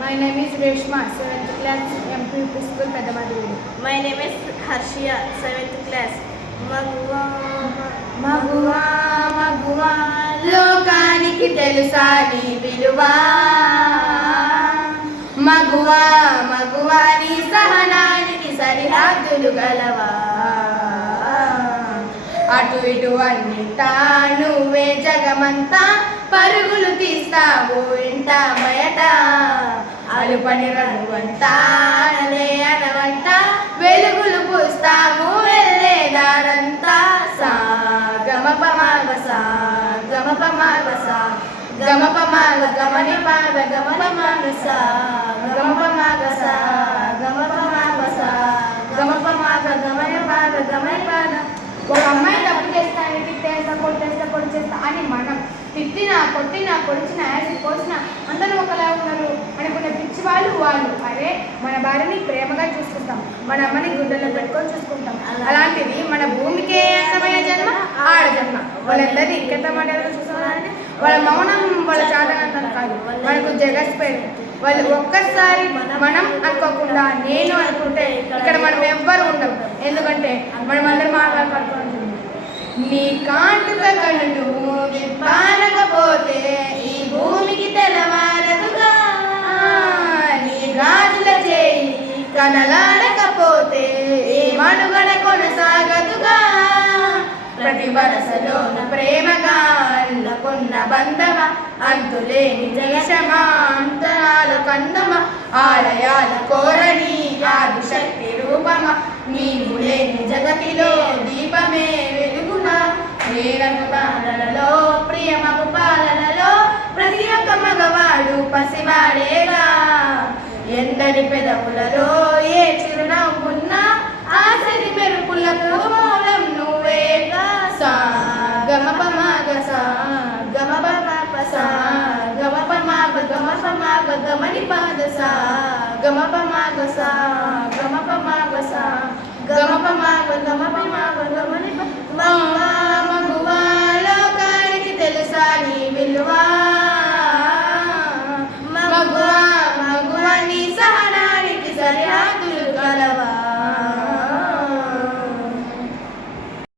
My name is Reshma, 7th class MP School, Pedamaduri. My name is Harshia, 7th class. Maguwa, మగువా మగువా లోకానికి తెలుసా నీ విలువా మగువా మగువా నీ సహనానికి సరిహద్దులు గలవా అటు ఇటు అన్నింటా నువ్వే జగమంతా పరుగులు తీస్తావు ఇంట బయట అలుపని రంగుంటా అనే అనవంట వెలుగులు పూస్తావు వెళ్ళేదారంతా సా గమప మాగసా గమప మాగసా గమప మాగ గమని పాగ గమని మాగసా గమప మాగసా గమప మాగసా గమప మాగ గమని పాగ గమని పాగ. ఒక అమ్మాయి తప్పు చేస్తాను తిట్టేస్తా కొట్టేస్తా అని మనం తిట్టినా కొట్టినా పొడిచినా యాసిడ్ పోసినా అందరూ ఒకలా ఉన్నారు అనుకునే పిచ్చి వాళ్ళు అరే మన భార్యని ప్రేమగా చూసుకుంటాం, మన అమ్మని గుడ్డలో పెట్టుకొని చూసుకుంటాం. అలాంటిది మన భూమికే అందమైన జన్మ ఆడ జన్మ. వాళ్ళందరినీ ఇంకెంత మాటలు చూస్తున్నారంటే వాళ్ళ మౌనం వాళ్ళ చాటనంతం కాదు, మనకు జగస్పేరు. వాళ్ళు ఒక్కసారి మనం అనుకోకుండా నేను అనుకుంటే ఇక్కడ మనం ఎవ్వరు ఉండం. ఎందుకంటే మనం అందరం మాట్లాడుకుంటుంది. నీ కాటుక కనులు విప్పారకపోతే ఈ భూమికి తెల్లవారదుగా, నీ గాజుల చేయి కనలాడకపోతే ఈ మనుగడ కొనసాగదుగా. ప్రతి వరసలోన ప్రేమగా అల్లుకున్న బంధమ అంతులేని జయశమా అంతరాలు కందమ ఆలయాల కోరని ఆదిశక్తి రూపమ నీవు లేని జగతిలో దీపమే వెలుగునా. ప్రేమకు పాలనలో ప్రియమకు పాలనలో ప్రతి ఒక్క మగవాడు పసివాడేగా. ఎందరి పెదవులలో ఏ చిరునవ్వున్నా ఆశరి మెరుపులకు మూలం నువ్వేగా. సా గమప మాగసా గమప మాపసా గమప మాగ గమప మాగ గమని పాదసా గమప మాగసా గమప మాగసా గమప మాగ గమ